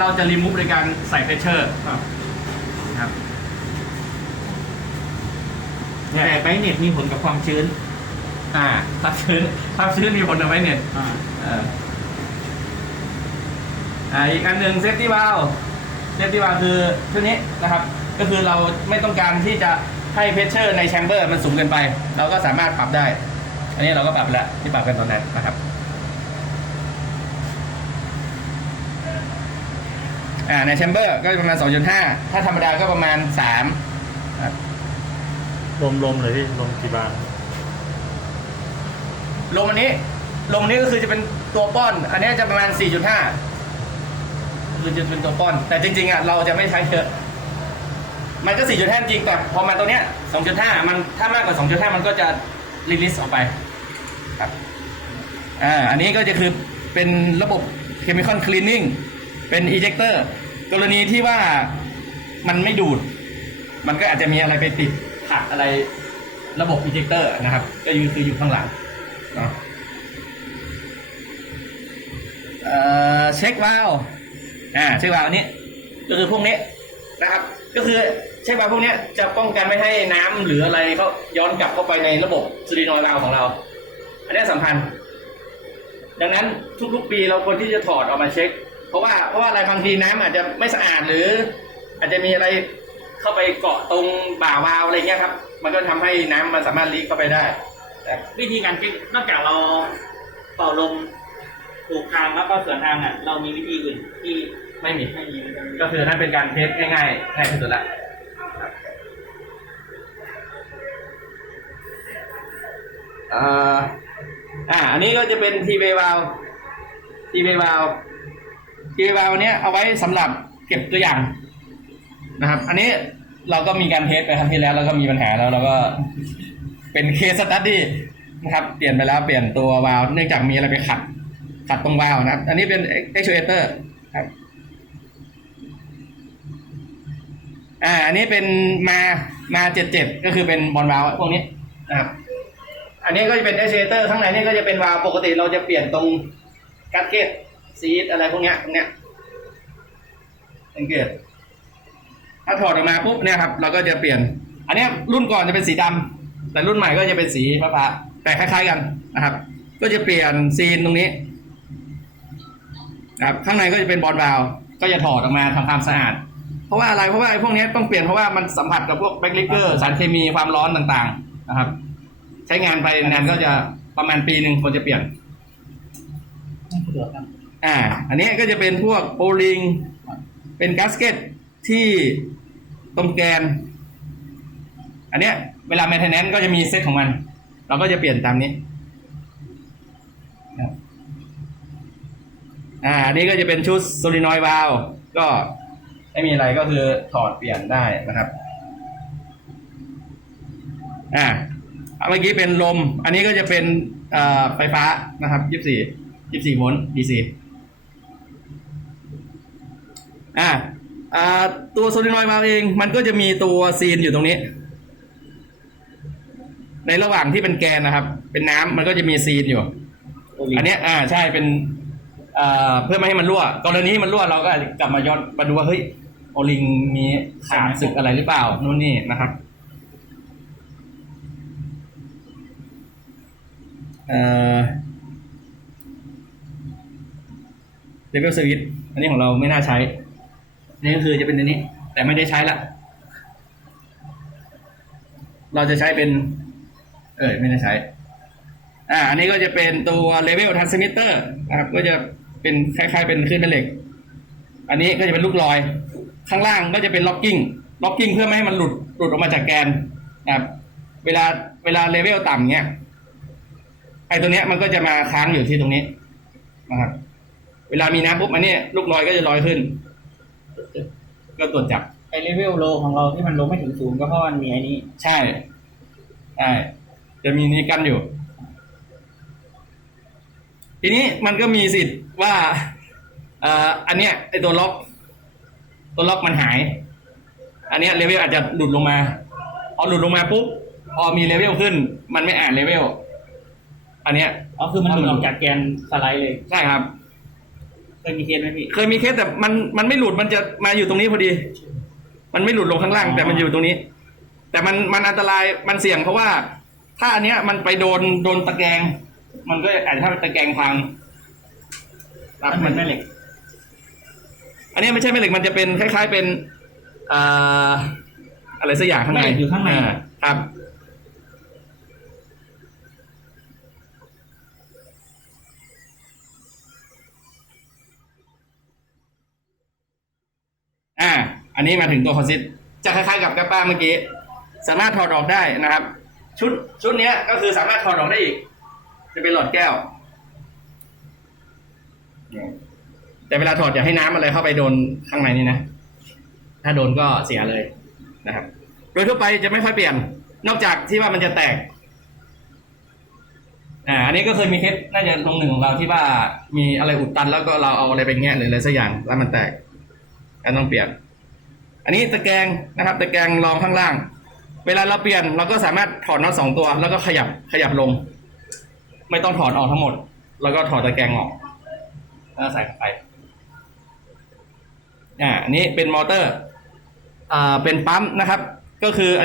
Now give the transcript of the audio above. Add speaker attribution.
Speaker 1: เราจะรีมูฟโดยการใส่เพชเชอร์
Speaker 2: ครับ
Speaker 1: นะครับ
Speaker 2: แต่ไบเน็ตมีผลกับความชื้น
Speaker 1: อ่าความชื้นความชื้นมีผลเอาไว้เนี่ย
Speaker 2: อ่า
Speaker 1: เอ่ออ่าอีกอันหนึ่งเซฟตี้วาลเซฟตี้วาลคือชุดนี้นะครับ ก็คือเราไม่ต้องการที่จะให้เพชเชอร์ในแชมเบอร์มันสูงเกินไป เราก็สามารถปรับได้ อันนี้เราก็ปรับไปแล้วที่ปรับกันตอนนั้นนะครับ อ่าในแชมเบอร์ก็ประมาณ 2.5 ถ้าธรรมดาก็ประมาณ3ครับ
Speaker 3: ลมลมเลยพี่ลมกี่บาท
Speaker 1: ลมอันนี้ ลมอันนี้ก็คือจะเป็นตัวป้อน อันนี้จะประมาณ 4.5 คือจะเป็นตัวป้อน แต่จริงๆอะเราจะไม่ใช้เยอะ มันก็ 4.5 จริงแต่พอมาตัวเนี้ย 2.5 มันถ้ามากกว่า 2.5 มันก็จะรีลิสออกไปครับอ่าอันนี้ก็จะคือเป็นระบบ chemical cleaning เป็น ejector กรณีที่ว่ามันไม่ดูด มันก็อาจจะมีอะไรไปติดขัดอะไรระบบ ejector นะครับ ก็คือคืออยู่ข้างหลังเนาะเช็ควาล์วอ่าเช็ควาล์วนี้ก็คือพวกนี้นะครับ ก็คือเช็ควาล์วพวกนี้จะป้องกันไม่ให้น้ำหรืออะไรเขาย้อนกลับเข้าไปในระบบซูรินอยล์วาล์วของเรา อันนี้สำคัญ ดังนั้นทุกๆปีเราควรที่จะถอดออกมาเช็ค ราะว่าเพราะว่าอะไรบางทีน้ำอาจจะไม่สะอาดหรือ อาจจะมีอะไรเข้าไปเกาะตรงบ่าวาล์วอะไรเงี้ยครับ มันก็ทำให้น้ำมันสามารถลีกเข้าไปได้
Speaker 2: วิธีการเช็คนอกจากเราเป่าลมถูกทางแล้วก็สวนทางอะ เรามีวิธีอื่นที่
Speaker 1: ไม่มี
Speaker 2: ไม่มีเหมือนกัน
Speaker 1: ก็คือนั่นเป็นการเทสง่ายๆง่ายที่สุดละเอ่ออ่าอันนี้ก็จะเป็นทีเววาลทีเววาลที เววาลเนี้ยเอาไว้สำหรับเก็บตัวอย่างนะครับ อันนี้เราก็มีการเทสไปครั้งที่แล้ว แล้วก็มีปัญหาแล้วเราก็เป็นเคสสตัดดี้นะครับ เปลี่ยนไปแล้วเปลี่ยนตัววาล์วเนื่องจากมีอะไรไปขัด ขัดตรงวาล์วนะครับ อันนี้เป็น actuator ครับอ่าอันนี้เป็นมามาเจ็ดเจ็ดก็คือเป็นบอลวาล์วพวกนี้นะครับ อันนี้ก็จะเป็นเอเซเตอร์ข้างในนี่ก็จะเป็นวาล์วปกติเราจะเปลี่ยนตรงกัดเกตซีดอะไรพวกเนี้ยตรงเนี้ย สังเกต ถ้าถอดออกมาปุ๊บเนี่ยครับ เราก็จะเปลี่ยน อันเนี้ยรุ่นก่อนจะเป็นสีดำแต่รุ่นใหม่ก็จะเป็นสีฟ้าๆแต่คล้ายๆกันนะครับ ก็จะเปลี่ยนซีนตรงนี้นะครับข้างในก็จะเป็นบอลวาล์วก็จะถอดออกมาทำความสะอาด เพราะว่าอะไรเพราะว่าไอ้พวกนี้ต้องเปลี่ยนเพราะว่ามันสัมผัสกับพวกแบคลิเกอร์สารเคมีความร้อนต่างๆนะครับ ใช้งานไปนานก็จะประมาณปีหนึ่งควรจะเปลี่ยน
Speaker 2: ไม่สะดวกครับ
Speaker 1: อ่า อันนี้ก็จะเป็นพวกโปลิง เป็นกัสเกตที่ตรงแกน อันเนี้ยเวลา maintenance ก็จะมีเซตของมัน เราก็จะเปลี่ยนตามนี้อ่าอันนี้ก็จะเป็นชุดโซลินอยวาลก็ไม่มีอะไรก็คือถอดเปลี่ยนได้นะครับอ่าเมื่อกี้เป็นลม อันนี้ก็จะเป็นอ่อไฟฟ้านะครับ 24 24โวลต์ DC อ่าอ่าตัวโซลินอยด์มาเองมันก็จะมีตัวซีนอยู่ตรงนี้ ในระหว่างที่เป็นแกนนะครับ เป็นน้ำมันก็จะมีซีนอยู่ อันเนี้ยอ่าใช่เป็นอ่าเพื่อไม่ให้มันรั่ว กรณีมันรั่วเราก็อาจจะกลับมาย้อนมาดูว่าเฮ้ยโอลิงมีขาดสึกอะไรหรือเปล่านู่นนี่นะครับเอ่อเลเวลสวิตอันนี้ของเราไม่น่าใช้ นี่ก็คือจะเป็นอันนี้ แต่ไม่ได้ใช้ละ เราจะใช้เป็น เออไม่ได้ใช้ อ่า อันนี้ก็จะเป็นตัวเลเวลทันสมิเตอร์นะครับก็จะเป็นคล้ายๆ เป็นคลื่นแม่เหล็ก อันนี้ก็จะเป็นลูกลอย ข้างล่างก็จะเป็นล็อกกิ้งล็อกกิ้งเพื่อไม่ให้มันหลุดหลุดออกมาจากแกนนะครับ เวลาเวลาเลเวลต่ำเนี้ยไอ้ตัวเนี้ยมันก็จะมาค้างอยู่ที่ตรงนี้นะครับ เวลามีน้ำปุ๊บอันเนี้ยลูกลอยก็จะลอยขึ้น ก็ตรวจจับ
Speaker 2: ไอเลเวลโลของเราที่มันลงไม่ถึงศูนย์ก็เพราะมันมีไอ้นี้
Speaker 1: ใช่ใช่จะมีนี้กันอยู่ ทีนี้มันก็มีสิทธิ์ว่าเอ่ออันเนี้ยไอตัวล็อก ตัวล็อกมันหาย อันเนี้ยเลเวลอาจจะหลุดลงมาพอหลุดลงมาปุ๊บพอมีเลเวลขึ้น มันไม่อ่านเลเวลอันเนี้ย
Speaker 2: อ๋อคือมันหลุดออกจากแกนสไลด์เลย
Speaker 1: ใช่ครับก
Speaker 2: เค ยมีเคสไหมพี่
Speaker 1: เคยมีเคสแต่มันมันไม่หลุดมันจะมาอยู่ตรงนี้พอดี มันไม่หลุดลงข้างล่าง
Speaker 2: อ๋อ
Speaker 1: แต่มันอยู่ตรงนี้ แต่มันมันอันตรายมันเสี่ยงเพราะว่า ถ้าอันเนี้ยมันไปโดนโดนตะแกรงมันก็อาจจะทำให้ตะแกรงพังครับ
Speaker 2: มันเหมือนแม่เหล็ก
Speaker 1: อันนี้ไม่ใช่แม่เหล็กมันจะเป็นคล้าย ๆเป็นอ่าอะไรสักอย่างข้างใน
Speaker 2: แม่เหล็กอยู่ข้างใน
Speaker 1: อ่ครับ อันนี้มาถึงตัวคอนซิสจะคล้ายๆกับกระป้าเมื่อกี้ สามารถถอดออกได้นะครับ ชุดชุดนี้ก็คือสามารถถอดออกได้อีก จะเป็นหลอดแก้ว แต่เวลาถอดอย่าให้น้ำอะไรเข้าไปโดนข้างในนี่นะ ถ้าโดนก็เสียเลยนะครับ โดยทั่วไปจะไม่ค่อยเปลี่ยน นอกจากที่ว่ามันจะแตกอ่าอันนี้ก็เคยมีเคสน่าจะลงหนึ่งของเราที่ว่ามีอะไรอุดตันแล้วก็เราเอาอะไรไปแงะหรืออะไรสักอย่างแล้วมันแตกก็ต้องเปลี่ยน อันนี้ตะแกรงนะครับ ตะแกรงรองข้างล่าง เวลาเราเปลี่ยนเราก็สามารถถอดน็อตสองตัว แล้วก็ขยับขยับลง ไม่ต้องถอดออกทั้งหมด แล้วก็ถอดตะแกรงออกแล้วใส่เข้าไปอ่าอันนี้เป็นมอเตอร์อ่าเป็นปั๊มนะครับ ก็คืออัน